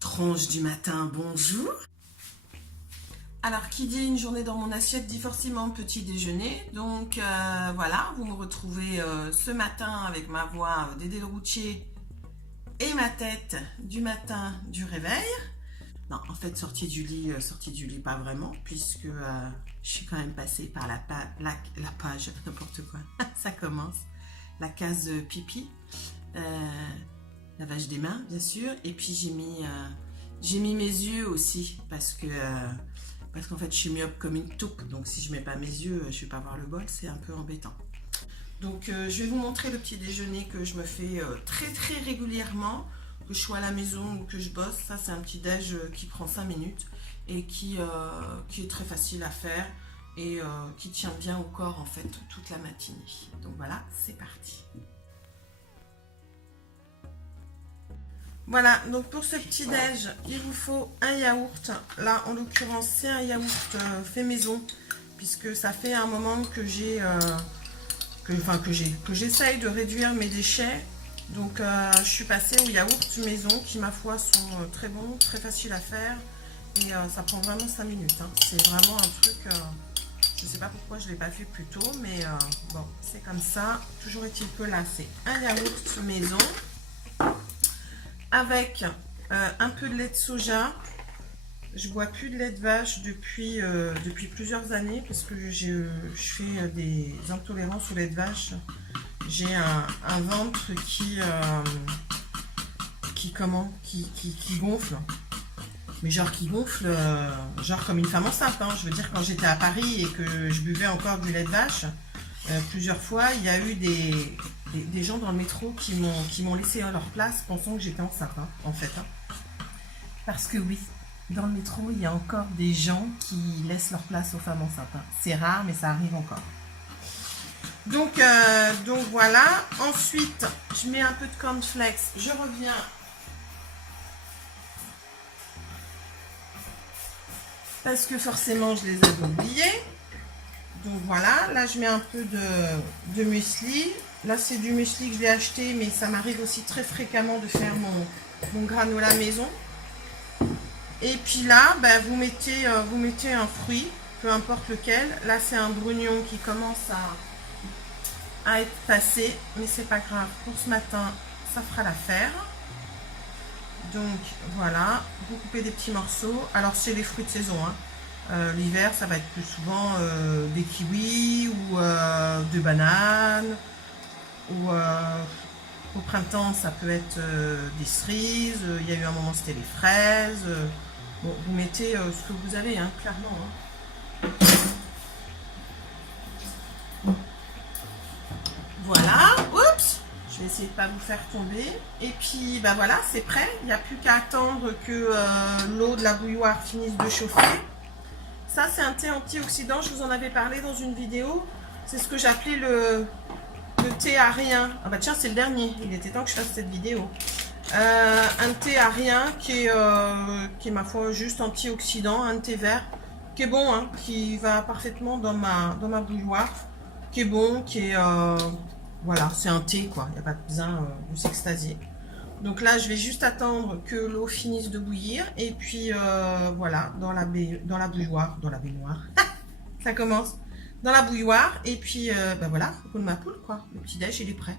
Tranche du matin, bonjour. Alors, qui dit une journée dans mon assiette dit forcément petit déjeuner. Donc, voilà, vous me retrouvez ce matin avec ma voix d'Aidé le routier et ma tête du matin du réveil. Non, en fait, sortie du lit, pas vraiment, puisque je suis quand même passée par la page, n'importe quoi, ça commence, la case pipi. Lavage des mains, bien sûr, et puis j'ai mis mes yeux aussi parce qu'en fait je suis myope comme une taupe, donc si je mets pas mes yeux, je vais pas voir le bol, c'est un peu embêtant. Donc je vais vous montrer le petit déjeuner que je me fais très régulièrement, que je sois à la maison ou que je bosse. Ça c'est un petit déj qui prend 5 minutes et qui est très facile à faire et qui tient bien au corps en fait toute la matinée. Donc voilà, c'est parti. Voilà, donc pour ce petit déj, il vous faut un yaourt. Là, en l'occurrence, c'est un yaourt fait maison, puisque ça fait un moment que j'essaye de réduire mes déchets. Donc, je suis passée au yaourt maison, qui ma foi sont très bons, très faciles à faire, et ça prend vraiment 5 minutes. Hein. C'est vraiment un truc. Je ne sais pas pourquoi je ne l'ai pas fait plus tôt, mais bon, c'est comme ça. Toujours est-il que là, c'est un yaourt maison. Avec un peu de lait de soja. Je bois plus de lait de vache depuis plusieurs années parce que je fais des intolérances au lait de vache. J'ai un ventre qui gonfle. Mais genre qui gonfle, genre comme une femme enceinte. Hein. Je veux dire, quand j'étais à Paris et que je buvais encore du lait de vache, plusieurs fois, il y a eu des gens dans le métro qui m'ont laissé à leur place pensant que j'étais enceinte, hein, en fait. Hein. Parce que oui, dans le métro, il y a encore des gens qui laissent leur place aux femmes enceintes. Hein. C'est rare, mais ça arrive encore. Donc voilà. Ensuite, je mets un peu de cornflakes. Je reviens. Parce que forcément, je les avais oubliés. Donc voilà, là je mets un peu de muesli. Là c'est du muesli que je l'ai acheté, mais ça m'arrive aussi très fréquemment de faire mon granola maison. Et puis là, ben, vous mettez un fruit, peu importe lequel. Là c'est un brugnon qui commence à être passé, mais c'est pas grave. Pour ce matin, ça fera l'affaire. Donc voilà, vous coupez des petits morceaux. Alors c'est les fruits de saison, hein. L'hiver, ça va être plus souvent des kiwis ou de bananes. Ou au printemps, ça peut être des cerises. Il y a eu un moment, c'était les fraises. Bon, vous mettez ce que vous avez, hein, clairement. Hein. Voilà. Oups! Je vais essayer de ne pas vous faire tomber. Et puis, ben voilà, c'est prêt. Il n'y a plus qu'à attendre que l'eau de la bouilloire finisse de chauffer. Ça, c'est un thé antioxydant. Je vous en avais parlé dans une vidéo. C'est ce que j'appelais le thé à rien. Ah bah tiens, c'est le dernier. Il était temps que je fasse cette vidéo. Un thé à rien qui est ma foi juste antioxydant. Un thé vert qui est bon, hein, qui va parfaitement dans ma bouilloire. Qui est bon, qui est... voilà, c'est un thé, quoi. Il n'y a pas besoin de s'extasier. Donc là, je vais juste attendre que l'eau finisse de bouillir. Et puis, voilà, dans la bouilloire. Dans la baignoire. Ça commence. Dans la bouilloire. Et puis, ben voilà, au coup de ma poule, quoi. Le petit déj, il est prêt.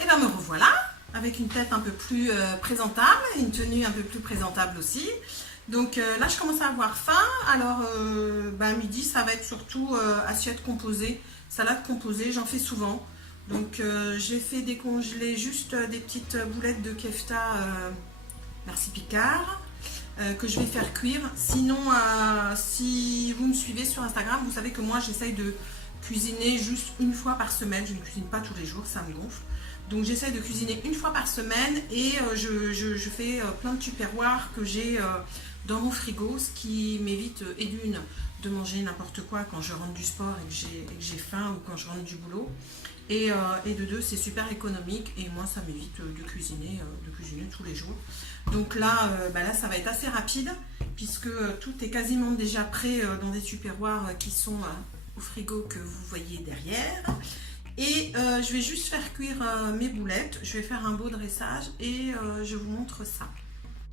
Et ben me revoilà. Avec une tête un peu plus présentable. Une tenue un peu plus présentable aussi. Donc là, je commence à avoir faim. Alors, midi, ça va être surtout assiette composée, salade composée. J'en fais souvent. Donc, j'ai fait décongeler juste des petites boulettes de kefta, merci Picard, que je vais faire cuire. Sinon, si vous me suivez sur Instagram, vous savez que moi, j'essaye de cuisiner juste une fois par semaine. Je ne cuisine pas tous les jours, ça me gonfle. Donc j'essaie de cuisiner une fois par semaine et je fais plein de tupperwares que j'ai dans mon frigo, ce qui m'évite et d'une de manger n'importe quoi quand je rentre du sport et que j'ai faim ou quand je rentre du boulot. Et de deux, c'est super économique et moi ça m'évite de cuisiner tous les jours. Donc là, là ça va être assez rapide puisque tout est quasiment déjà prêt dans des tupperwares qui sont au frigo que vous voyez derrière. Et je vais juste faire cuire mes boulettes. Je vais faire un beau dressage et je vous montre ça.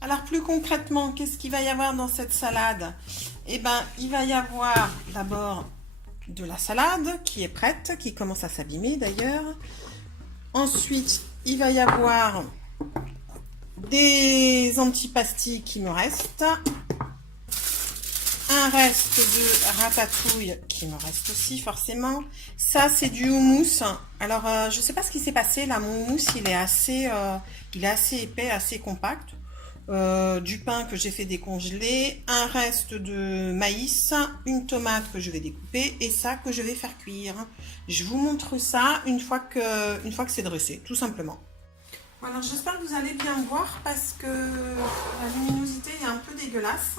Alors plus concrètement, qu'est-ce qu'il va y avoir dans cette salade? Eh bien, il va y avoir d'abord de la salade qui est prête, qui commence à s'abîmer d'ailleurs. Ensuite, il va y avoir des antipastilles qui me restent. Un reste de ratatouille qui me reste aussi forcément. Ça c'est du houmous. Alors je sais pas ce qui s'est passé là. Mon houmous il est assez épais, assez compact. Du pain que j'ai fait décongeler, un reste de maïs, une tomate que je vais découper et ça que je vais faire cuire. Je vous montre ça une fois que c'est dressé, tout simplement. Alors j'espère que vous allez bien voir parce que la luminosité est un peu dégueulasse.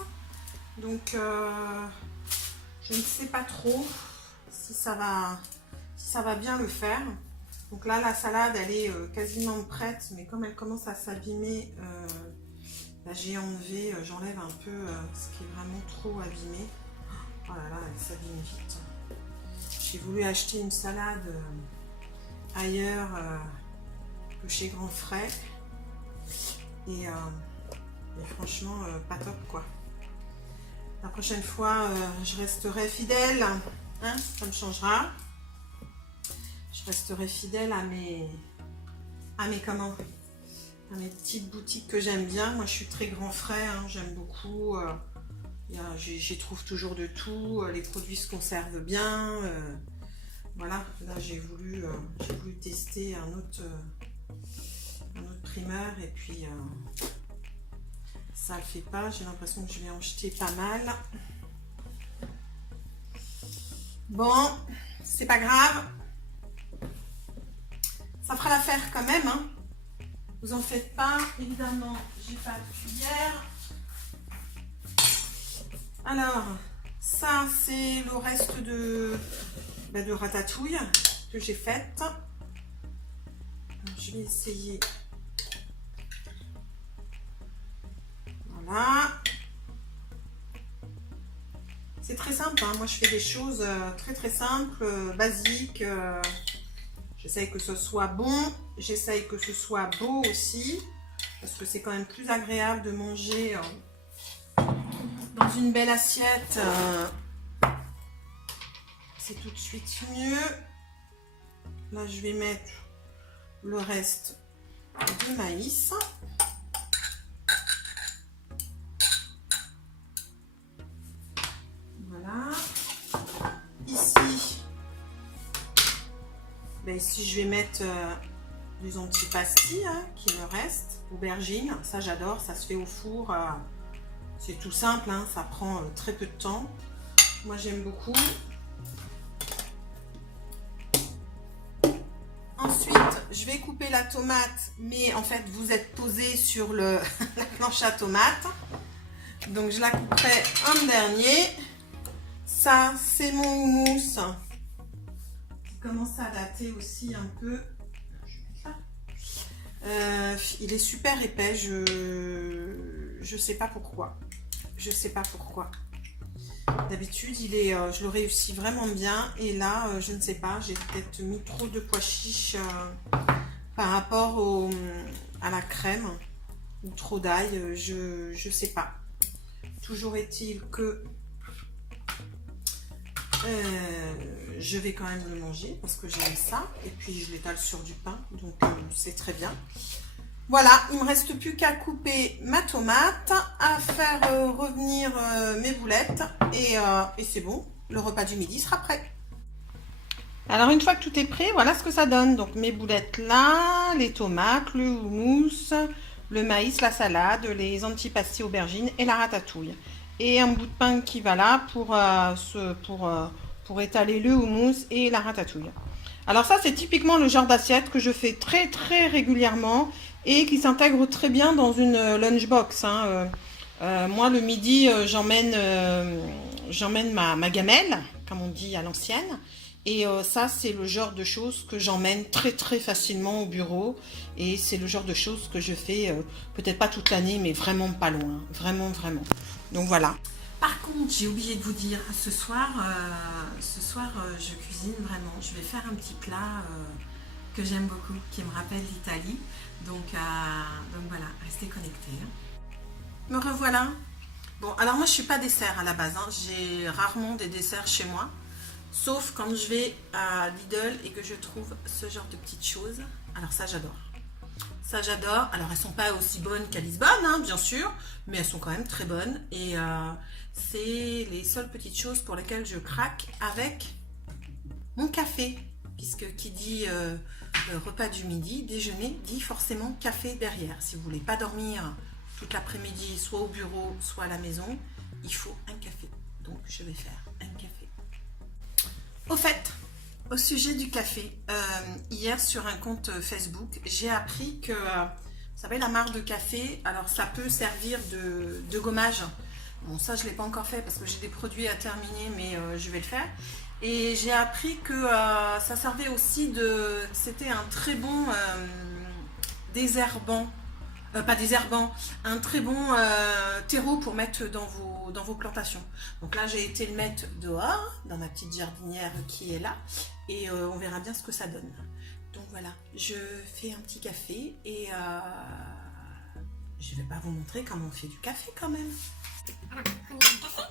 Donc je ne sais pas trop si ça va bien le faire. Donc là la salade elle est quasiment prête, mais comme elle commence à s'abîmer, j'ai enlevé, j'enlève un peu ce qui est vraiment trop abîmé. Oh là là, elle s'abîme vite. J'ai voulu acheter une salade ailleurs que chez Grand Frais et franchement pas top quoi. La prochaine fois, je resterai fidèle, hein, ça me changera. Je resterai fidèle à mes petites boutiques que j'aime bien. Moi, je suis très Grand Frais, hein, j'aime beaucoup. J'y trouve toujours de tout. Les produits se conservent bien. Voilà, là, j'ai voulu tester un autre primeur et puis... ça le fait pas, j'ai l'impression que je vais en jeter pas mal. Bon, c'est pas grave. Ça fera l'affaire quand même, hein. Vous en faites pas, évidemment, j'ai pas de cuillère. Alors, ça c'est le reste de ratatouille que j'ai faite. Je vais essayer. Voilà. C'est très simple, hein. Moi je fais des choses très simples, basiques. J'essaye que ce soit bon, j'essaye que ce soit beau aussi, parce que c'est quand même plus agréable de manger dans une belle assiette. C'est tout de suite mieux. Là je vais mettre le reste de maïs. Ici, je vais mettre des antipastilles hein, qui me restent. Aubergines, ça j'adore, ça se fait au four. C'est tout simple, hein, ça prend très peu de temps. Moi, j'aime beaucoup. Ensuite, je vais couper la tomate, mais en fait, vous êtes posé sur la planche à tomates. Donc, je la couperai en dernier. Ça, c'est mon houmous. Commence à dater aussi un peu. Il est super épais, je sais pas pourquoi. Je sais pas pourquoi. D'habitude, je le réussis vraiment bien. Et là, je ne sais pas, j'ai peut-être mis trop de pois chiches par rapport à la crème. Ou trop d'ail, je sais pas. Toujours est-il que je vais quand même le manger parce que j'aime ça et puis je l'étale sur du pain, donc c'est très bien. Voilà, il me reste plus qu'à couper ma tomate, à faire revenir mes boulettes et c'est bon, le repas du midi sera prêt. Alors une fois que tout est prêt, voilà ce que ça donne. Donc mes boulettes là, les tomates, le houmous, le maïs, la salade, les antipastilles aubergines et la ratatouille. Et un bout de pain qui va là pour étaler le houmous et la ratatouille. Alors ça, c'est typiquement le genre d'assiette que je fais très régulièrement et qui s'intègre très bien dans une lunchbox. Hein. Moi, le midi, j'emmène ma gamelle, comme on dit à l'ancienne. Et ça, c'est le genre de choses que j'emmène très facilement au bureau. Et c'est le genre de choses que je fais, peut-être pas toute l'année, mais vraiment pas loin. Vraiment. Donc voilà. Par contre, j'ai oublié de vous dire, ce soir, je cuisine vraiment. Je vais faire un petit plat que j'aime beaucoup, qui me rappelle l'Italie. Donc voilà, restez connectés. Hein. Me revoilà. Bon, alors moi je suis pas dessert à la base. Hein. J'ai rarement des desserts chez moi. Sauf quand je vais à Lidl et que je trouve ce genre de petites choses. Alors ça, j'adore. Ça, j'adore. Alors, elles sont pas aussi bonnes qu'à Lisbonne, hein, bien sûr. Mais elles sont quand même très bonnes. Et c'est les seules petites choses pour lesquelles je craque avec mon café. Puisque qui dit repas du midi, déjeuner, dit forcément café derrière. Si vous voulez pas dormir toute l'après-midi, soit au bureau, soit à la maison, il faut un café. Donc, je vais faire un café. Au fait, au sujet du café, hier sur un compte Facebook, j'ai appris que, vous savez, la marque de café, alors ça peut servir de gommage. Bon, ça je ne l'ai pas encore fait parce que j'ai des produits à terminer, mais je vais le faire. Et j'ai appris que ça servait aussi c'était un très bon désherbant. Pas désherbant, un très bon terreau pour mettre dans vos plantations. Donc là, j'ai été le mettre dehors, dans ma petite jardinière qui est là, et on verra bien ce que ça donne. Donc voilà, je fais un petit café, et je vais pas vous montrer comment on fait du café quand même. Alors, vous prenez un café,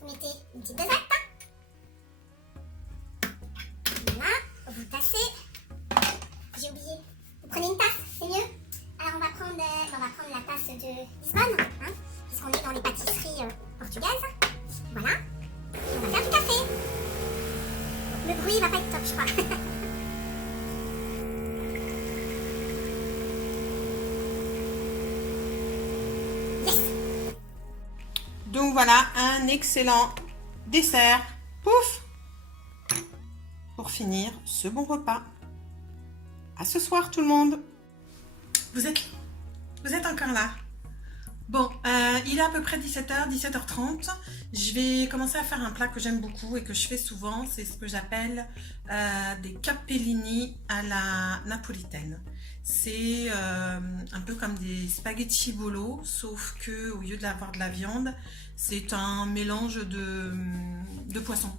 vous mettez une petite dosette, voilà, vous tassez, j'ai oublié, vous prenez une tasse, c'est mieux. Alors on va prendre la tasse de Lisbonne, hein, puisqu'on est dans les pâtisseries portugaises. Voilà. Et on va faire du café. Le bruit va pas être top, je crois. Yes. Donc voilà, un excellent dessert. Pouf! Pour finir ce bon repas. À ce soir tout le monde. Vous êtes encore là? Bon, il est à peu près 17h, 17h30. Je vais commencer à faire un plat que j'aime beaucoup et que je fais souvent. C'est ce que j'appelle des capellini à la napolitaine. C'est un peu comme des spaghettis bolo, sauf que au lieu d'avoir de la viande, c'est un mélange de poissons.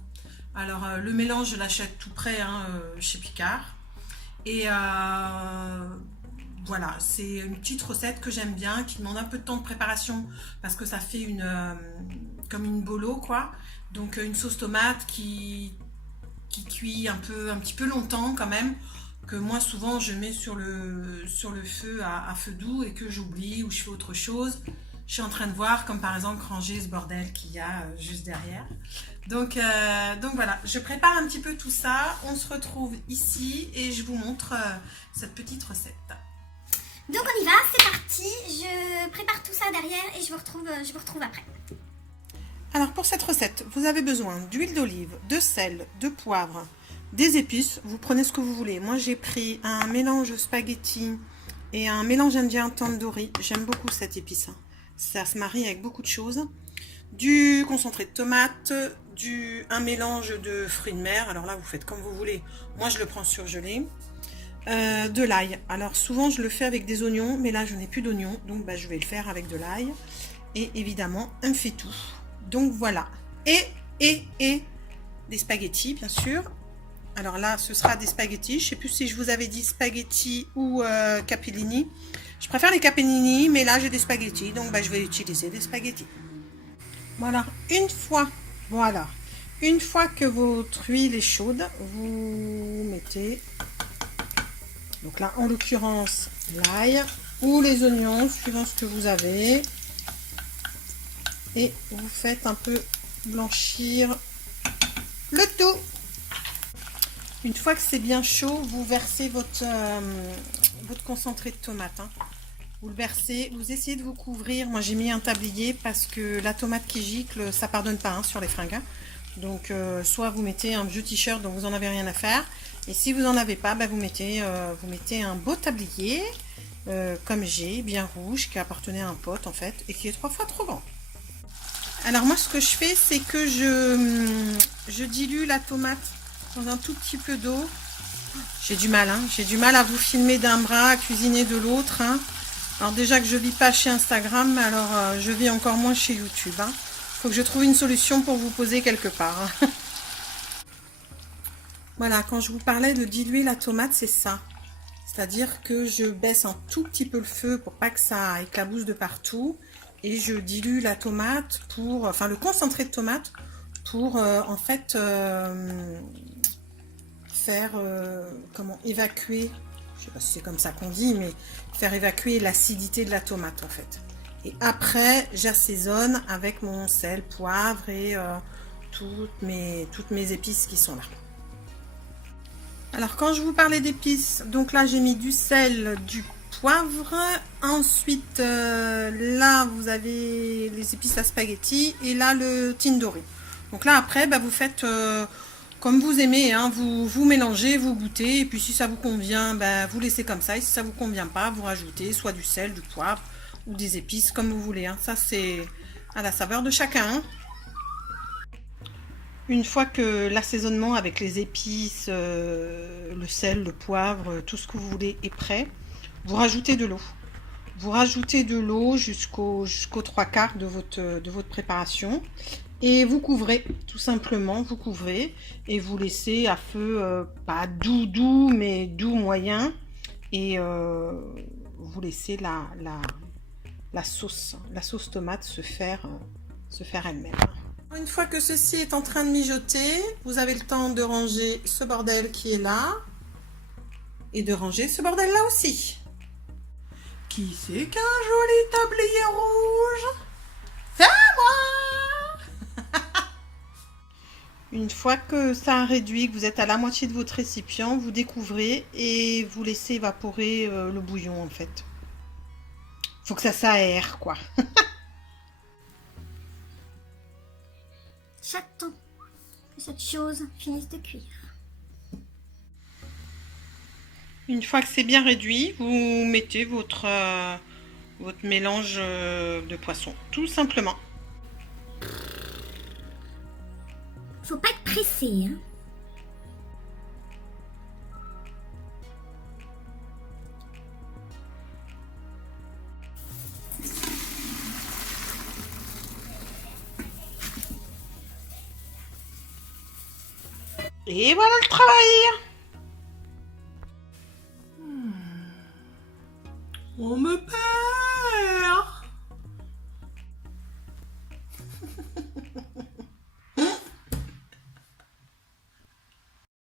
Alors, le mélange, je l'achète tout prêt hein, chez Picard. Et voilà, c'est une petite recette que j'aime bien, qui demande un peu de temps de préparation parce que ça fait comme une bolo quoi. Donc une sauce tomate qui cuit un petit peu longtemps quand même, que moi souvent je mets sur le feu à feu doux et que j'oublie ou je fais autre chose. Je suis en train de voir comme par exemple ranger ce bordel qu'il y a juste derrière. Donc voilà, je prépare un petit peu tout ça. On se retrouve ici et je vous montre cette petite recette. Donc on y va, c'est parti, je prépare tout ça derrière et je vous retrouve après. Alors pour cette recette, vous avez besoin d'huile d'olive, de sel, de poivre, des épices, vous prenez ce que vous voulez. Moi j'ai pris un mélange spaghetti et un mélange indien tandoori, j'aime beaucoup cette épice, hein. Ça se marie avec beaucoup de choses. Du concentré de tomate, un mélange de fruits de mer, alors là vous faites comme vous voulez, moi je le prends surgelé. De l'ail, alors souvent je le fais avec des oignons, mais là je n'ai plus d'oignons, donc je vais le faire avec de l'ail, et évidemment un faitout. Donc voilà, et des spaghettis bien sûr. Alors là ce sera des spaghettis, je sais plus si je vous avais dit spaghettis ou capellini. Je préfère les capellini, mais là j'ai des spaghettis, donc je vais utiliser des spaghettis. Voilà, une fois que votre huile est chaude, vous mettez, donc là en l'occurrence l'ail ou les oignons suivant ce que vous avez, et vous faites un peu blanchir le tout. Une fois que c'est bien chaud, vous versez votre concentré de tomate, hein. Vous le versez, vous essayez de vous couvrir. Moi j'ai mis un tablier parce que la tomate qui gicle, ça pardonne pas hein, sur les fringues, hein. Donc soit vous mettez un vieux t-shirt dont vous n'en avez rien à faire, et si vous n'en avez pas, vous mettez un beau tablier comme j'ai, bien rouge, qui appartenait à un pote en fait, et qui est 3 fois trop grand. Alors moi ce que je fais, c'est que je dilue la tomate dans un tout petit peu d'eau. J'ai du mal à vous filmer d'un bras, à cuisiner de l'autre, hein. Alors déjà que je vis pas chez Instagram, alors je vis encore moins chez YouTube. Hein. Faut que je trouve une solution pour vous poser quelque part. Hein. Voilà, quand je vous parlais de diluer la tomate, c'est ça. C'est-à-dire que je baisse un tout petit peu le feu pour pas que ça éclabousse de partout. Et je dilue la tomate pour, enfin le concentré de tomate pour en fait faire, comment, évacuer, je sais pas si c'est comme ça qu'on dit, mais faire évacuer l'acidité de la tomate en fait. Et après, j'assaisonne avec mon sel, poivre et toutes mes épices qui sont là. Alors quand je vous parlais d'épices, donc là j'ai mis du sel, du poivre, ensuite là vous avez les épices à spaghetti et là le tindori. Donc là après bah, vous faites comme vous aimez, hein, vous mélangez, vous goûtez et puis si ça vous convient, bah, vous laissez comme ça et si ça vous convient pas, vous rajoutez soit du sel, du poivre ou des épices comme vous voulez. Hein. Ça c'est à la saveur de chacun. Hein. Une fois que l'assaisonnement avec les épices, le sel, le poivre, tout ce que vous voulez est prêt, vous rajoutez de l'eau. Vous rajoutez de l'eau jusqu'aux 3/4 de votre préparation et vous couvrez, tout simplement, vous couvrez et vous laissez à feu pas doux mais doux moyen et vous laissez la sauce tomate se faire elle-même. Une fois que ceci est en train de mijoter, vous avez le temps de ranger ce bordel qui est là et de ranger ce bordel là aussi. Qui c'est qu'un joli tablier rouge? C'est moi! Une fois que ça a réduit, que vous êtes à la moitié de votre récipient, vous découvrez et vous laissez évaporer le bouillon en fait. Faut que ça s'aère quoi. J'attends que cette chose finisse de cuire. Une fois que c'est bien réduit, vous mettez votre mélange de poisson, tout simplement. Faut pas être pressé, hein. Et voilà le travail. On me perd.